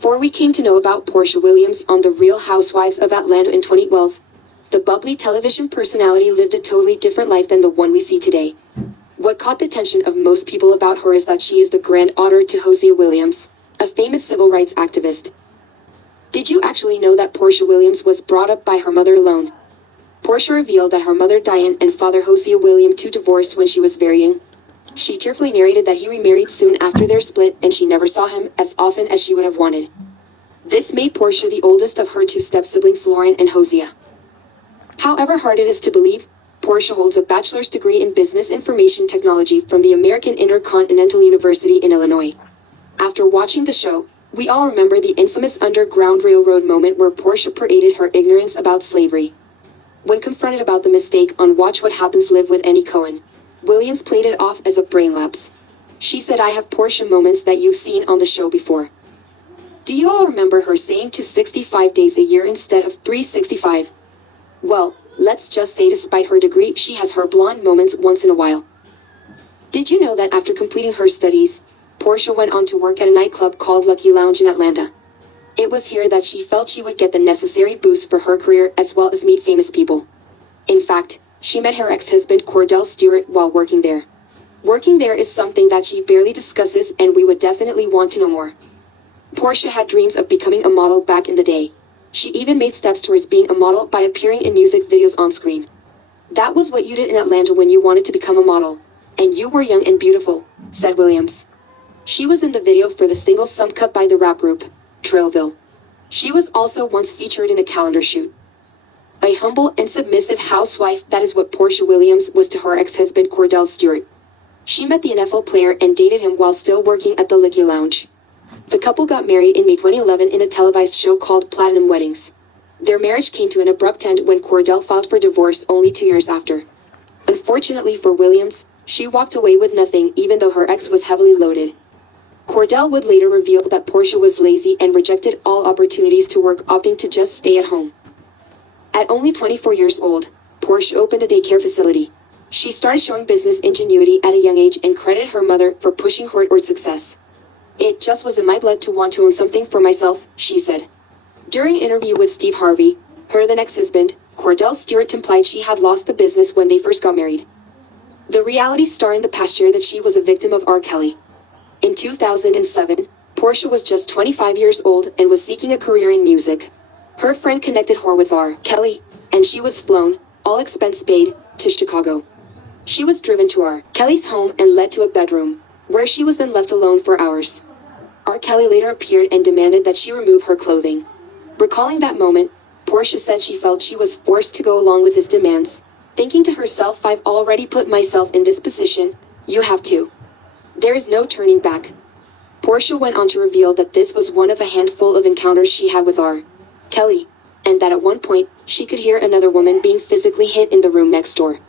Before we came to know about Porsha Williams on The Real Housewives of Atlanta in 2012, the bubbly television personality lived a totally different life than the one we see today. What caught the attention of most people about her is that she is the granddaughter to Hosea Williams, a famous civil rights activist. Did you actually know that Porsha Williams was brought up by her mother alone? Porsha revealed that her mother Diane and father Hosea Williams divorced when she was very young. She tearfully narrated that he remarried soon after their split and she never saw him as often as she would have wanted. This made Porsha the oldest of her two step-siblings, Lauren and Hosea. However hard it is to believe, Porsha holds a bachelor's degree in business information technology from the American Intercontinental University in Illinois. After watching the show, we all remember the infamous Underground Railroad moment where Porsha paraded her ignorance about slavery. When confronted about the mistake on Watch What Happens Live with Andy Cohen, Williams played it off as a brain lapse. She said, "I have Porsha moments that you've seen on the show before." Do you all remember her saying 265 days a year instead of 365? Well, let's just say despite her degree, she has her blonde moments once in a while. Did you know that after completing her studies, Porsha went on to work at a nightclub called Luckie Lounge in Atlanta? It was here that she felt she would get the necessary boost for her career as well as meet famous people. In fact, she met her ex-husband Kordell Stewart while working there. Working there is something that she barely discusses, and we would definitely want to know more. Porsha had dreams of becoming a model back in the day. She even made steps towards being a model by appearing in music videos on screen. "That was what you did in Atlanta when you wanted to become a model. And you were young and beautiful," said Williams. She was in the video for the single Some Cut by the rap group, Trailville. She was also once featured in a calendar shoot. A humble and submissive housewife, that is what Porsha Williams was to her ex-husband Kordell Stewart. She met the NFL player and dated him while still working at the Luckie Lounge. The couple got married in May 2011 in a televised show called Platinum Weddings. Their marriage came to an abrupt end when Kordell filed for divorce only 2 years after. Unfortunately for Williams, she walked away with nothing even though her ex was heavily loaded. Kordell would later reveal that Porsha was lazy and rejected all opportunities to work, opting to just stay at home. At only 24 years old, Porsha opened a daycare facility. She started showing business ingenuity at a young age and credited her mother for pushing her toward success. "It just was in my blood to want to own something for myself," she said. During an interview with Steve Harvey, her then ex-husband, Kordell Stewart implied she had lost the business when they first got married. The reality star in the past year that she was a victim of R. Kelly. In 2007, Porsha was just 25 years old and was seeking a career in music. Her friend connected her with R. Kelly, and she was flown, all expense paid, to Chicago. She was driven to R. Kelly's home and led to a bedroom, where she was then left alone for hours. R. Kelly later appeared and demanded that she remove her clothing. Recalling that moment, Porsha said she felt she was forced to go along with his demands, thinking to herself, "I've already put myself in this position, you have to." There is no turning back. Porsha went on to reveal that this was one of a handful of encounters she had with R. Kelly, and that at one point, she could hear another woman being physically hit in the room next door.